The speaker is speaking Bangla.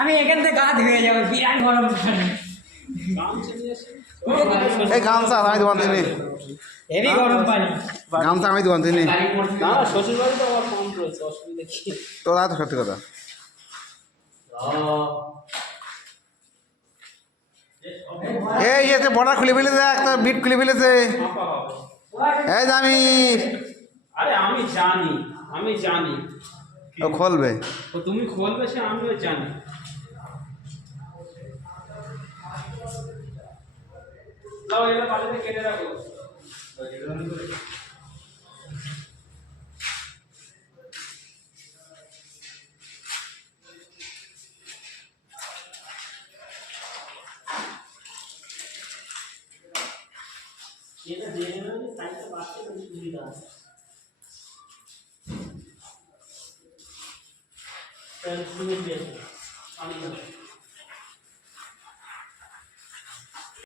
আমি এখান থেকে গা ধুয়ে যাবো, বিরাট গরম। এই গামছা আমি দোকান থেকে হেভি গরম পানি। গামছা আমি দোকান থেকে না শ্বশুর বাড়ি তো আবার কম রয়েছে, অসুবিধা কি? তো তো সত্যি কথা। এই যে বর্ডার খুলে ফেলেছে, একটা বিট খুলে ফেলেছে। এই যে আমি আরে আমি জানি, আমি জানি ও খুলবে। তো তুমি খুলবে সে আমিও জানি। তাও এটা বাড়িতে কেটে রাখো। এটা দিয়ে দেবে, সাইডটা বাড়তে তো সুবিধা আছে। তাহলে তুমি দিয়ে পানি দাও।